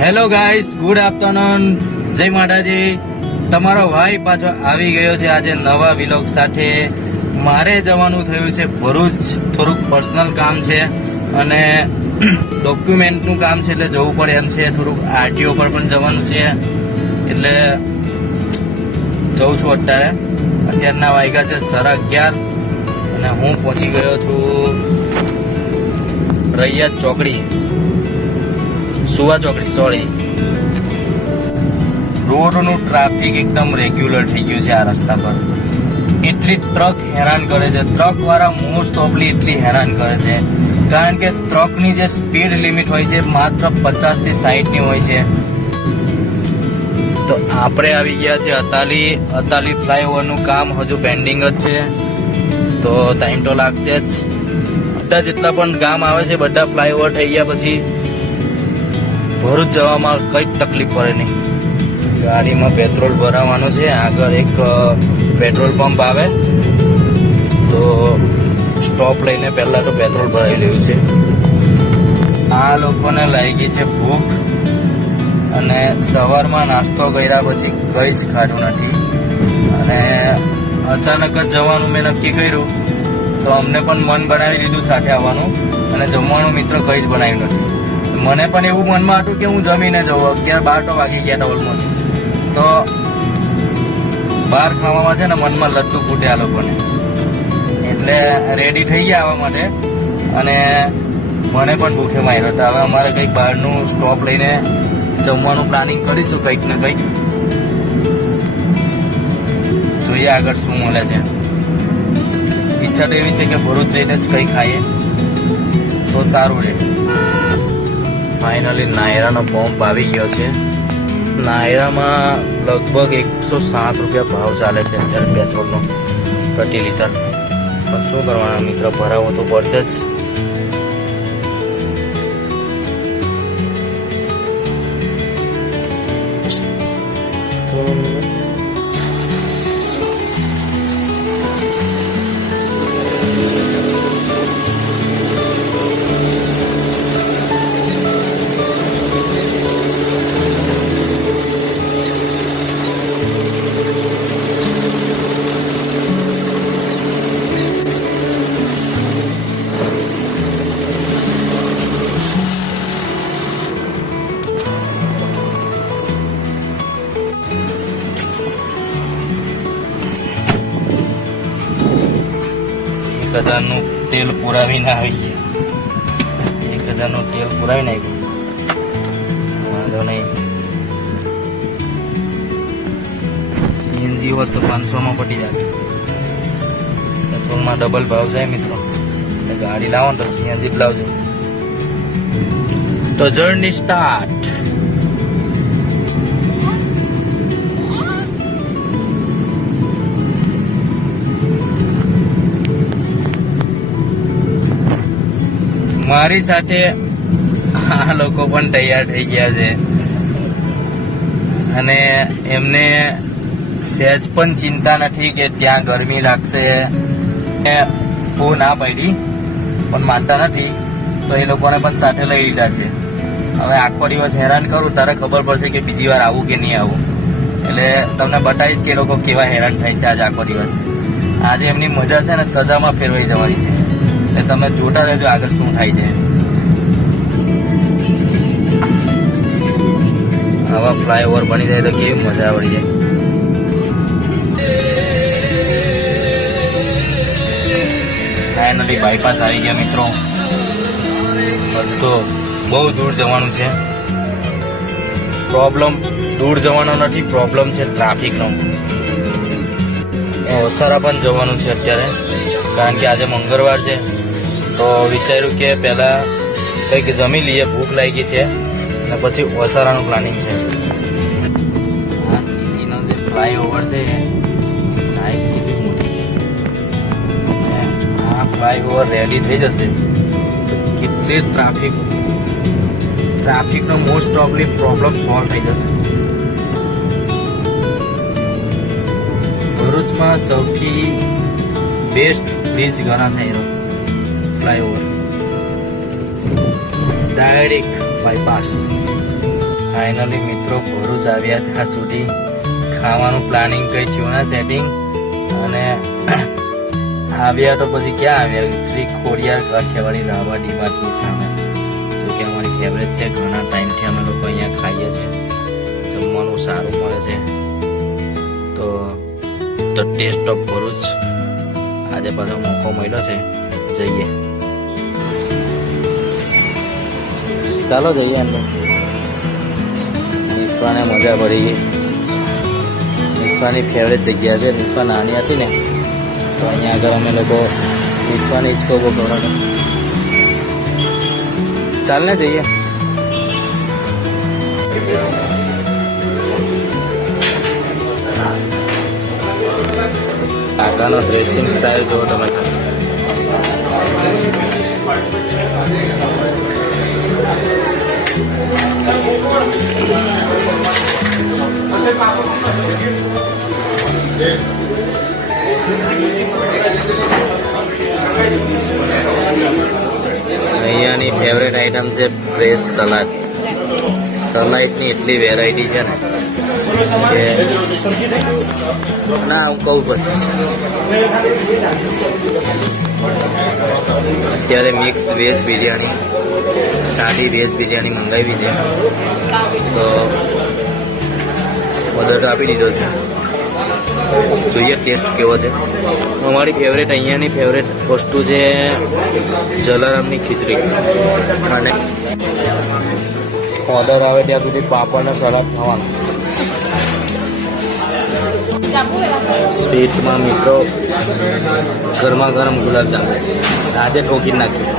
Hello guys, good afternoon, જય માતાજી. તમારો ભાઈ પાછો આવી ગયો છે આજે નવા વિલોગ સાથે. મારે જવાનું થયું છે ભરૂચ, થોડુંક પર્સનલ કામ છે અને ડોક્યુમેન્ટનું કામ છે એટલે જવું પડે એમ છે. થોડુંક આરટીઓ પર પણ જવાનું છે એટલે જઉં છું. અત્યારના વાગ્યા છે 11:30 અને હું પહોંચી ગયો છું રૈયા ચોકડી, સુવા ચોકડી, સોરી. રોડનું ટ્રાફિક એકદમ રેગ્યુલર થઈ ગયું છે આ રસ્તા પર. એટલી ટ્રક હેરાન કરે છે, ટ્રક વાળા મોસ્ટ ઓફલી એટલી હેરાન કરે છે કારણ કે ટ્રકની જે સ્પીડ લિમિટ હોય છે માત્ર 50 થી 60 ની હોય છે. તો આપણે આવી ગયા છે અતાલી ફ્લાયઓવરનું કામ હજુ પેન્ડિંગ જ છે, તો ટાઈમ તો લાગશે જ. બધા જેટલા પણ ગામ આવે છે બધા ફ્લાયઓવર થઈ ગયા પછી ભરૂચ જવામાં કંઈ તકલીફ પડે નહીં. ગાડીમાં પેટ્રોલ ભરાવાનું છે, આગળ એક પેટ્રોલ પંપ આવે તો સ્ટોપ લઈને પહેલાં તો પેટ્રોલ ભરાઈ લેવું છે. આ લોકોને લાગી છે ભૂખ અને સવારમાં નાસ્તો કર્યા પછી કંઈ જ ખાધું નથી અને અચાનક જ જવાનું મેં નક્કી કર્યું તો અમને પણ મન બનાવી લીધું સાથે આવવાનું અને જમવાનું મિત્ર કંઈ જ બનાવ્યું નથી. મને પણ એવું મનમાં હતું કે હું જમીને જવું. 11-12 તો વાગી ગયા હતા ઓલમોસ્ટ. તો બહાર ખાવામાં છે ને મનમાં લડ્ડુ ફૂટે આ લોકોને, એટલે રેડી થઈ ગયા આવવા માટે અને મને પણ ભૂખે માર્યો. તો હવે અમારે કંઈક બહારનું સ્ટોપ લઈને જમવાનું પ્લાનિંગ કરીશું, કંઈક ને કંઈક. જોઈએ આગળ શું મળે છે. ઈચ્છા તો એવી છે કે ભરૂચ જઈને જ કંઈ ખાઈએ તો સારું રહે. ફાઇનલી નાયરાનો પંપ આવી ગયો છે. નાયરામાં લગભગ 107 રૂપિયા ભાવ ચાલે છે અત્યારે પેટ્રોલનો પ્રતિ લીટર. પણ શું કરવાના મિત્ર, ભરાવો તો પડશે જ. નું તેલ પુરાવીને આવી ગયા. 1000નું તેલ પુરાવી નાખ્યું, વાંધો નહીં. સીએનજી હોત તો 500માં પટી જાય. પેટ્રોલમાં ડબલ ભાવ જાય મિત્રો. ગાડી લાવો તો સીએનજી જ લાવજો. તો જર્ની સ્ટાર્ટ. મારી સાથે આ લોકો પણ તૈયાર થઈ ગયા છે અને એમને સહેજ પણ ચિંતા નથી કે ત્યાં ગરમી લાગશે. હું ના પાડી પણ માનતા નથી તો એ લોકોને પણ સાથે લઈ લીધા છે. હવે આખો દિવસ હેરાન કરું ત્યારે ખબર પડશે કે બીજી વાર આવું કે નહીં આવું. એટલે તમને બતાવીશ કે એ લોકો કેવા હેરાન થાય છે આજે આખો દિવસ. આજે એમની મજા છે ને સજામાં ફેરવાઈ જવાની છે. એટલે તમે જોતા રહેજો આગળ શું થાય છે. આવા ફ્લાયઓવર બની જાય તો કેવી મજા આવડી જાય. ફાઇનલી બાયપાસ આવી ગયા મિત્રો. તો બહુ દૂર જવાનું છે. પ્રોબ્લેમ દૂર જવાનો નથી, પ્રોબ્લેમ છે ટ્રાફિકનો. ઓસારા પણ જવાનું છે અત્યારે કારણ કે આજે મંગળવાર છે. તો વિચાર્યું કે પહેલાં કંઈક જમી લઈએ, ભૂખ લાગી છે અને પછી ઓસારાનું પ્લાનિંગ છે. આ સિટીનો જે ફ્લાયઓવર છે સાઈઝ કેટલી મોટી છે. આ ફ્લાયઓવર રેડી થઈ જશે તો કેટલી ટ્રાફિકનો મોસ્ટ ઓફલી પ્રોબ્લેમ સોલ્વ થઈ જશે. ભરૂચમાં સૌથી બેસ્ટ બ્રિજ ગણા છે એનો ફ્લાયઓવર. Direct bypass. ફાઇનલી મિત્રો ભરૂચ આવ્યા ત્યાં સુધી ખાવાનું પ્લાનિંગ કંઈ થયું ના સેટિંગ, અને આવ્યા તો પછી ક્યાં આવ્યા, શ્રી ખોડિયાર કાઠિયાવાડી રાવા ડીમાર્ટની સામે, જો કે અમારી ફેવરેટ છે. ઘણા ટાઈમથી અમે લોકો અહીંયા ખાઈએ છીએ, જમવાનું સારું મળે છે. તો ધ ટેસ્ટ ઓફ ભરૂચ આજે પાછો મોકો મળ્યો છે, જઈએ. ચાલો જઈએ અંદર. નિસ્વાને મજા પડી ગઈ. નિસ્વાની ફેવરેટ જગ્યા છે. નિસ્વા નાની હતી ને તો અહીંયા આગળ અમે લોકો નિસ્વાની જ કહો કરો. ચાલ ને જઈએ. કાકાનો ડ્રેસિંગ સ્ટાઇલ જુઓ તમે. અહીંયાની ફેવરેટ આઈટમ છે ફ્રેશ સલાડ. સલાડની એટલી વેરાયટી છે ને કે ના હું કહું પછી. અત્યારે મિક્સ વેજ બિરયાની, સાદી વેજ બિરયાની મંગાવી છે, તો ઓર્ડર આપી દીધો છે. જોઈએ ટેસ્ટ કેવો છે. અમારી ફેવરેટ અહીંયાની ફેવરેટ વસ્તુ છે જલારામની ખીચડી, અને ઓર્ડર આવે ત્યાં સુધી પાપડને સલાડ ખાવાનું. સ્વીટમાં મિત્રો ગરમા ગરમ ગુલાબજાંબુ આજે ઠોકી નાખ્યું.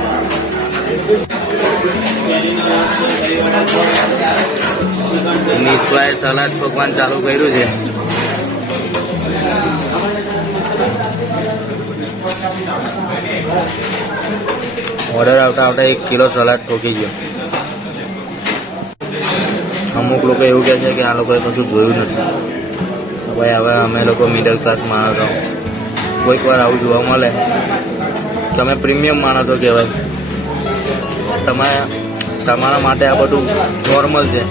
નિસ્વાએ સલાડ ઠોકવાનું ચાલુ કર્યું છે. ઓર્ડર આવતા આવતા 1 કિલો સલાડ ઠોકી ગયો. અમુક લોકો એવું કહે છે કે આ લોકોએ કશું જોયું નથી. ભાઈ હવે અમે લોકો મિડલ ક્લાસ માણસો, કોઈક વાર આવું જોવા મળે. તમે પ્રીમિયમ માણસો કહેવાય, તમારા માટે આ બધું નોર્મલ છે.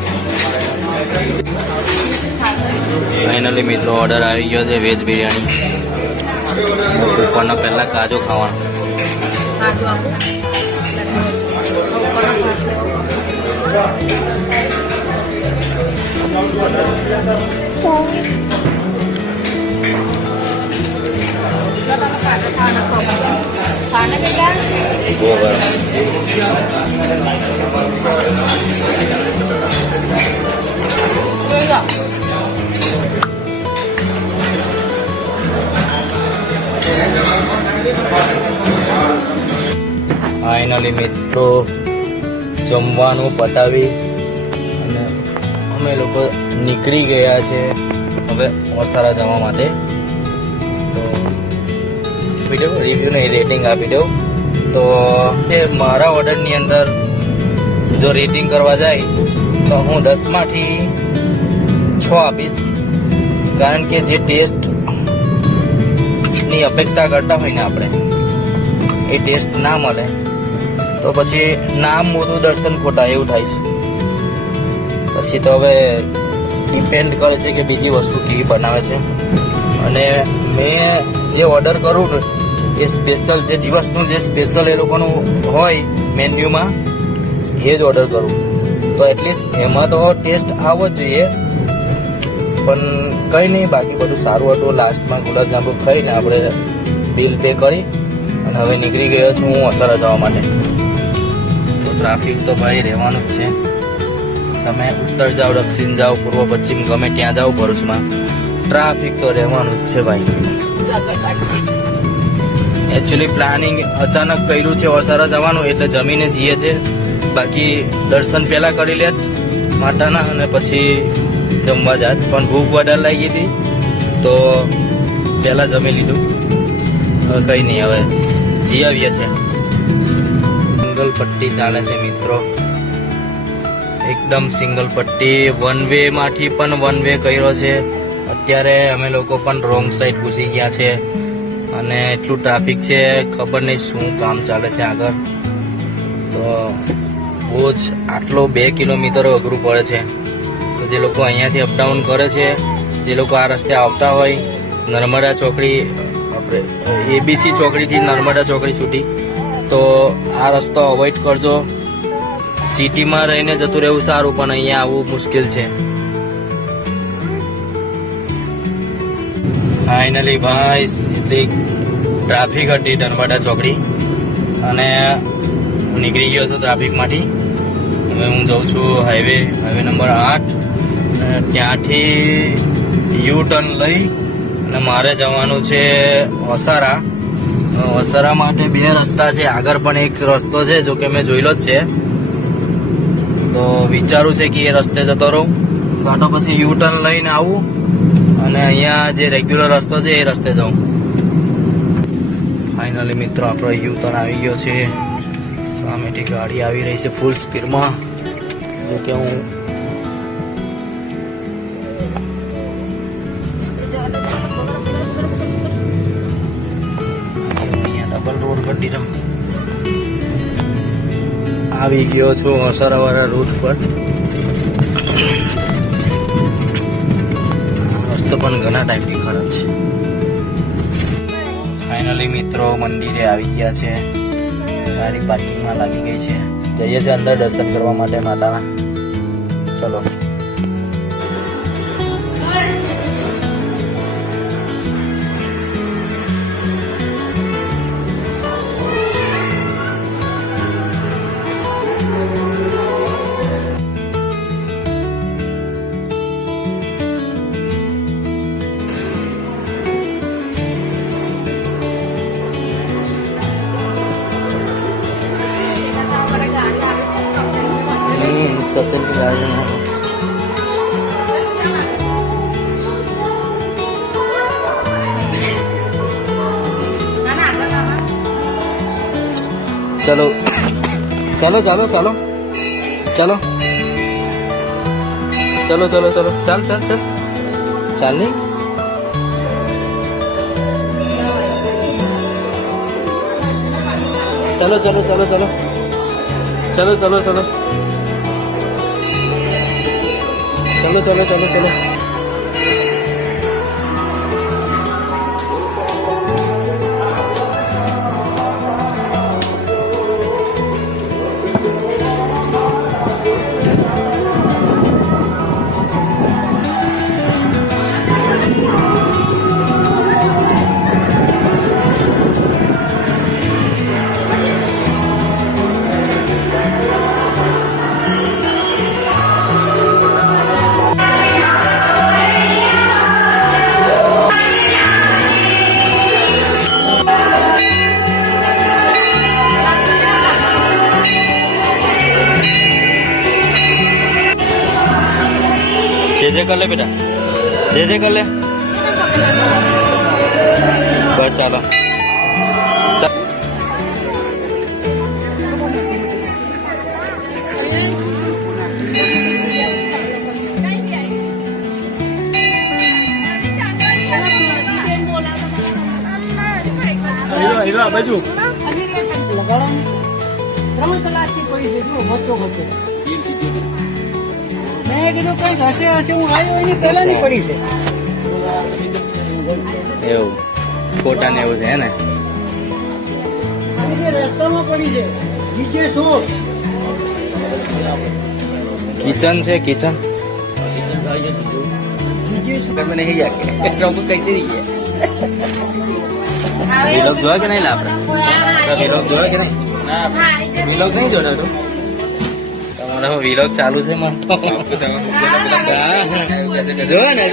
ફાઇનલી મિત્રો ઓર્ડર આવી ગયો છે વેજ બિરયાની. ઉપરનો પહેલાં કાજુ ખાવાનું. ફાઇનલી મિત્રો જમવાનું પતાવી અને અમે લોકો નીકળી ગયા છે હવે ઓસારા જવા માટે. તો વિડીયો રિવ્યૂને રેટિંગ આપી દઉં. તો એ મારા ઓર્ડરની અંદર જો રેટિંગ કરવા જાય તો હું 10માંથી 6 આપીશ. કારણ કે જે ટેસ્ટની અપેક્ષા કરતા હોય ને આપણે, એ ટેસ્ટ ના મળે તો પછી નામ મોટું દર્શન ખોટા એવું થાય છે. પછી તો હવે ડિપેન્ડ કરે છે કે બીજી વસ્તુ કેવી બનાવે છે. અને મેં જે ઓર્ડર કરું ને એ સ્પેશિયલ જે દિવસનું જે સ્પેશિયલ એ લોકોનું હોય મેન્યુમાં એ જ ઓર્ડર કરું. તો એટલીસ્ટ એમાં તો ટેસ્ટ આવવો જ જોઈએ. પણ કંઈ નહીં, બાકી બધું સારું હતું. લાસ્ટમાં ગુલાબજાંબુ ખાઈને આપણે બિલ પે કરી અને હવે નીકળી ગયો છું હું ઓસારા જવા માટે. તો ટ્રાફિક તો ભાઈ રહેવાનું જ છે. તમે ઉત્તર જાઓ, દક્ષિણ જાઓ, પૂર્વ પશ્ચિમ ગમે ત્યાં જાઓ ભરૂચમાં, ટ્રાફિક તો રહેવાનું જ છે ભાઈ. એકચ્યુઅલી પ્લાનિંગ અચાનક કર્યું છે ઓસારા જવાનું, એટલે જમીને જઈએ છે. બાકી દર્શન પહેલાં કરી લે માતાના અને પછી જમવા જાત. પણ ભૂખ વધારે લાગી હતી તો પહેલાં જમી લીધું. હવે કંઈ નહીં, હવે જી આવીએ છે. સિંગલ પટ્ટી ચાલે છે મિત્રો, એકદમ સિંગલ પટ્ટી. વન વે માંથી પણ વન વે કર્યો છે. અત્યારે અમે લોકો પણ રોંગ સાઈડ ઘૂસી ગયા છે અને એટલું ટ્રાફિક છે, ખબર નહીં શું કામ ચાલે છે આગળ. તો બહુ જ આટલો 2 કિલોમીટર અઘરું પડે છે. તો જે લોકો અહીંયાથી અપડાઉન કરે છે, જે લોકો આ રસ્તે આવતા હોય નર્મદા ચોકડી આપણે એબીસી ચોકડીથી નર્મદા ચોકડી સુધી, તો આ રસ્તો અવોઇડ કરજો. સિટીમાં રહીને જતું રહેવું સારું, પણ અહીંયા આવવું મુશ્કેલ છે. ફાઇનલી ભાઈ એટલી ટ્રાફિક હતી નર્મદા ચોકડી, અને હું નીકળી ગયો છું ટ્રાફિકમાંથી. હવે હું જાઉં છું હાઈવે નંબર 8, અને ત્યાંથી યુ ટર્ન લઈ અને મારે જવાનું છે વસારા. વસારા માટે 2 રસ્તા છે, આગળ પણ એક રસ્તો છે, જો કે મેં જોયેલો જ છે. તો વિચારું છે કે એ રસ્તે જતો રહું, કાં તો પછી યુ ટર્ન લઈને આવું અને અહીંયા જે રેગ્યુલર રસ્તો છે એ રસ્તે જાઉં. ફાઇનલી મિત્રો આપણો યુ ટર્ન આવી ગયો છે. સામેથી ગાડી આવી રહી છે ફૂલ સ્પીડમાં. જો કે હું અહીંયા ડબલ રોડ કરી દીધો. આવી ગયો છું વસારાવાળા રૂટ પર. રસ્તો પણ ઘણા ટાઈમથી ખરાબ છે. ફાઇનલી મિત્રો મંદિરે આવી ગયા છે. ગાડી પાર્કિંગમાં લાગી ગઈ છે. જઈએ છીએ અંદર દર્શન કરવા માટે માતાના. ચલો. सत्संग की गाड़ी में चलो चलो चलो चलो चलो चलो चलो चलो चल चल चल चल नहीं चलो चलो चलो चलो चलो चलो चलो चलो चलो चलो चलो जे कर ले बेटा, जे कर ले बस. चलो बाजू મેં કીધું કઈ હશે હશે હું આવ્યો એની પહેલા ની પડી છે. એવું ફોટા ને એવું છે હે ને? રસ્તામાં પડી છે. નીચે શું કિચન છે? કિચન मैंने ही जाके ट्रम्प कैसे नहीं है ये लोग जो है कि नहीं ला ये लोग जो है कि नहीं ये लोग नहीं जो तो તમારો વિલોગ ચાલુ છે મને તો જો ને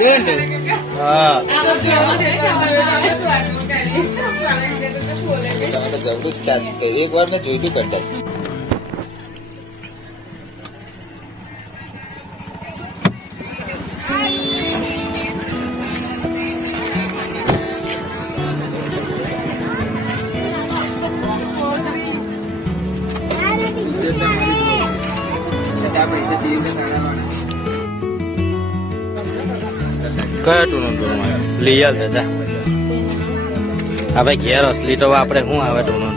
હા એક વાર મેં જોઈતું કરતા કયા ટૂનું લઈ આવ દાદા હવે ઘેર અસલી તો આપણે શું આવે ટૂનું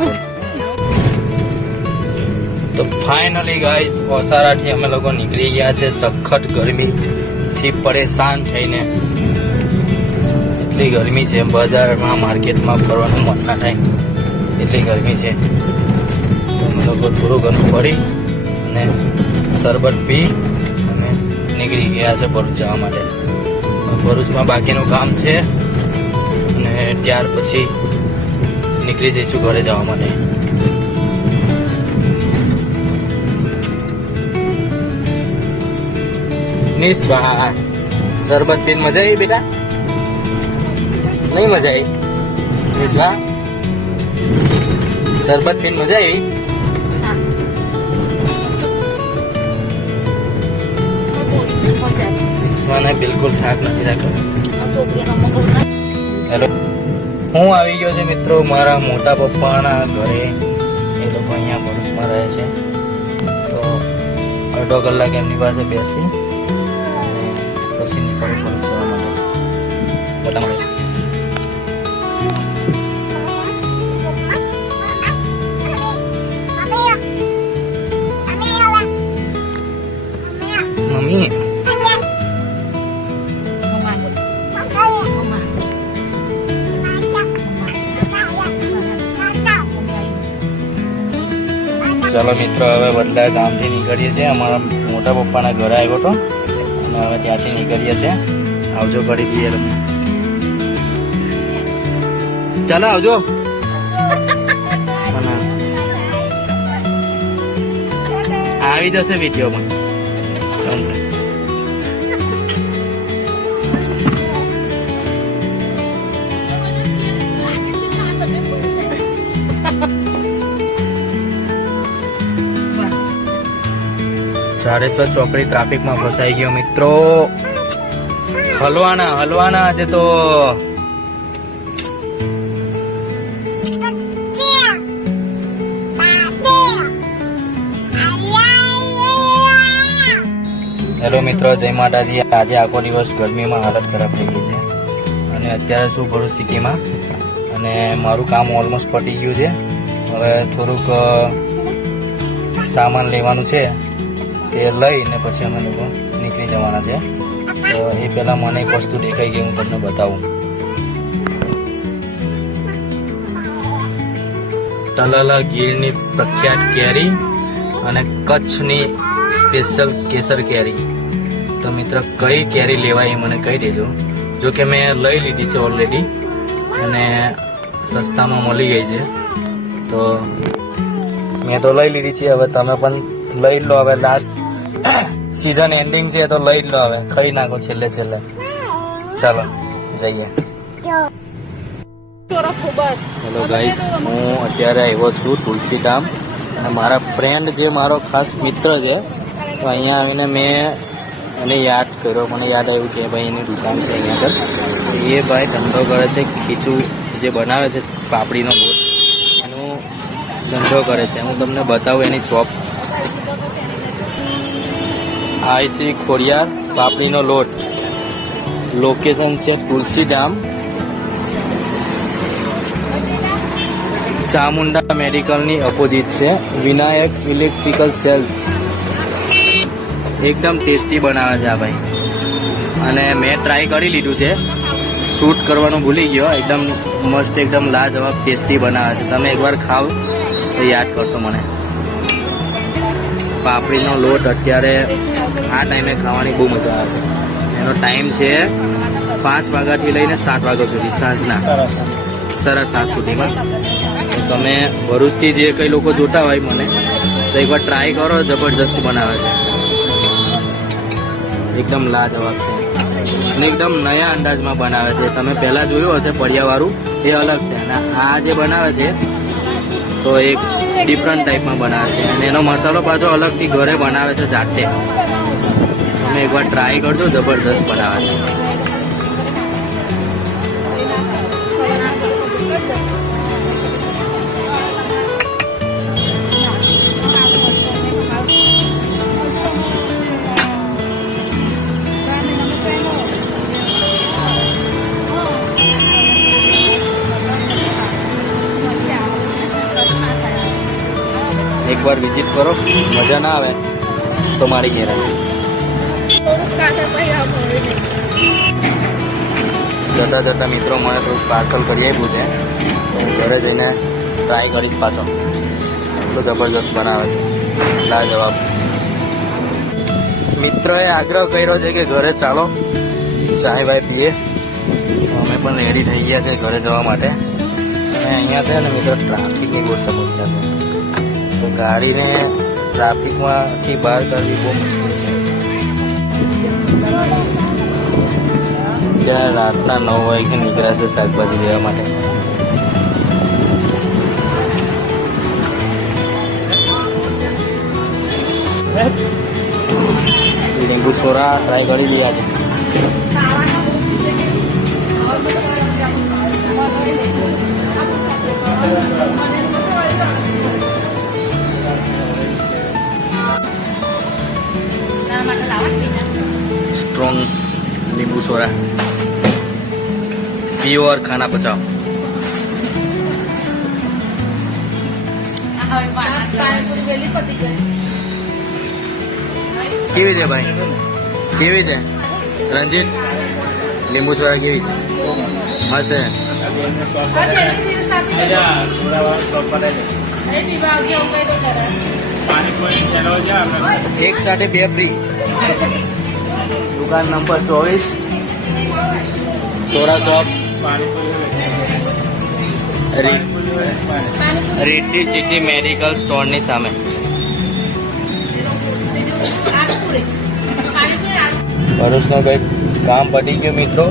તો ફાઇનલી ગાઈસ ઓસારાથી અમે લોકો નીકળી ગયા છે સખત ગરમીથી પરેશાન થઈને. એટલી ગરમી છે બજારમાં માર્કેટમાં ફરવાનું મન ના થાય એટલી ગરમી છે. તો અમે લોકો થોડું ઘણું ફરી અને શરબત પી અને નીકળી ગયા છે ભરૂચ જવા માટે. ભરૂચમાં બાકીનું કામ છે અને ત્યાર પછી નીકળી જઈશું ઘરે જવા માટે. નિસ્વા શરબત પીને મજા આવી બેટા? નહીં મજા આવી? નિસ્વા શરબત પીને મજા આવી? નિસ્વાને બિલકુલ થાક નથી લાગ્યો. હેલો, હું આવી ગયો છે મિત્રો મારા મોટા પપ્પાના ઘરે. એ લોકો અહીંયા ભરૂચમાં રહે છે. તો અડધો કલાક એમની પાસે બેસી પછી નીકળવું ભરૂચ જવા માટે. બધા મળે છે. મમ્મી ચલો મિત્રો હવે બધા ગામથી નીકળીએ છીએ. અમારા મોટા પપ્પાના ઘરે આવ્યો હતો અને હવે ત્યાંથી નીકળીએ છીએ. આવજો કરી દઈએ તમને. ચાલો આવજો. આવી જશે વિડીયોમાં. ચારેશ્વર ચોકડી ટ્રાફિકમાં ફસાઈ ગયો મિત્રો. હલવાના આજે તો. હેલો મિત્રો, જય માતાજી. આજે આખો દિવસ ગરમીમાં હાલત ખરાબ થઈ ગઈ છે અને અત્યારે શું ભરૂચ સિટીમાં અને મારું કામ ઓલમોસ્ટ પતી ગયું છે. હવે થોડુંક સામાન લેવાનું છે તે લઈને પછી અમે લોકો નીકળી જવાના છે. તો એ પહેલાં મને એક વસ્તુ દેખાઈ ગઈ, હું તમને બતાવું. તલાલા ગીરની પ્રખ્યાત કેરી અને કચ્છની સ્પેશિયલ કેસર કેરી. તો મિત્ર કઈ કેરી લેવાય એ મને કહી દેજો. જો કે મેં લઈ લીધી છે ઓલરેડી અને સસ્તામાં મળી ગઈ છે. તો મેં તો લઈ લીધી છે. હવે તમે પણ લઈ લો. હવે લાસ્ટ સિઝન એન્ડિંગ છે તો લઈ લો. હવે ખાઈ નાખો છેલ્લે. ચાલો જઈએ. હેલો ગાઈસ, હું અત્યારે આવ્યો છું તુલસીધામ અને મારા ફ્રેન્ડ જે મારો ખાસ મિત્ર છે તો અહીંયા આવીને મેં એને યાદ કર્યો. મને યાદ આવ્યું કે ભાઈ એની દુકાન છે અહીંયા આગળ. એ ભાઈ ધંધો કરે છે ખીચું જે બનાવે છે પાપડીનો લોટ, એનો ધંધો કરે છે. હું તમને બતાવું એની શોપ. આઈસી ખોડિયાર પાપડીનો લોટ. લોકેશન છે તુલસીધામ, ચામુંડા મેડિકલની અપોઝિટ છે. Vinayak electrical sales. એકદમ ટેસ્ટી બનાવે છે આ ભાઈ અને મેં ટ્રાય કરી લીધું છે. શૂટ કરવાનું ભૂલી ગયો. એકદમ મસ્ત, એકદમ લાજવાબ ટેસ્ટી બનાવે છે. તમે એકવાર ખાવ તો યાદ કરશો મને. પાપડીનો લોટ અત્યારે આ ટાઈમે ખાવાની બહુ મજા આવે છે. એનો ટાઈમ છે 5 વાગ્યાથી લઈને 7 વાગ્યા સુધી સાંજના 7:30 સુધીમાં. તો તમે ભરૂચથી જે કંઈ લોકો જોતા હોય મને તો એકવાર ટ્રાય કરો. જબરજસ્ત બનાવે છે, એકદમ લાજવાબ છે અને એકદમ નયા અંદાજમાં બનાવે છે. તમે પહેલાં જોયું હશે પડિયાવાળું, એ અલગ છે અને આ જે બનાવે છે તો એક ડિફરન્ટ ટાઈપમાં બનાવે છે અને એનો મસાલો પાછો અલગથી ઘરે બનાવે છે જાતે. તમે એકવાર ટ્રાય કરજો, જબરદસ્ત બનાવે છે. એકવાર વિઝિટ કરો, મજા ના આવે તો મારી ગેરંટી. જતા જતા મિત્રો મને થોડુંક પાર્સલ કરી આપ્યું છે, તો હું ઘરે જઈને ટ્રાય કરીશ પાછો. એટલું જબરજસ્ત બનાવે છે, લાજવાબ. મિત્રોએ આગ્રહ કર્યો છે કે ઘરે ચાલો ચાય વાય પીએ. અમે પણ રેડી થઈ ગયા છે ઘરે જવા માટે. અને અહીંયા છે ને મિત્રો ટ્રાફિકની બહુ સમસ્યા છે, તો ગાડીને ટ્રાફિકમાંથી બહાર કાઢવી બહુ મુશ્કેલ છે. ત્યાં રાતના 9 વાગે નીકળ્યા છે શાકભાજી લેવા માટે. લીંબુ સોરા ટ્રાય કરી રહ્યા છે. स्ट्रॉन्ग नींबू सोडा पियो और खाना पचाओ. કેવી છે ભાઈ, કેવી છે રંજીત? લીંબુ સોડા કેવી છે? મસ્ત છે. એક સાથે 2 ફ્રી. दुकान number 24 soda shop Riddhi city medical store ની સામે. ભરૂચનું કંઈક કામ પતી ગયું મિત્રો,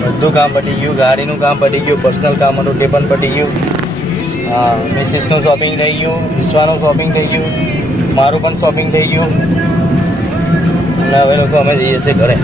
બધું કામ પતી ગયું. ગાડીનું કામ પતી ગયું, પર્સનલ કામ હતું તે પણ પતી ગયું. હા, મિસિસનું શોપિંગ થઈ ગયું, વિશ્વાનું શોપિંગ થઈ ગયું, મારું પણ શોપિંગ થઈ ગયું. હવે લોકો અમે જઈએ છીએ ઘરે.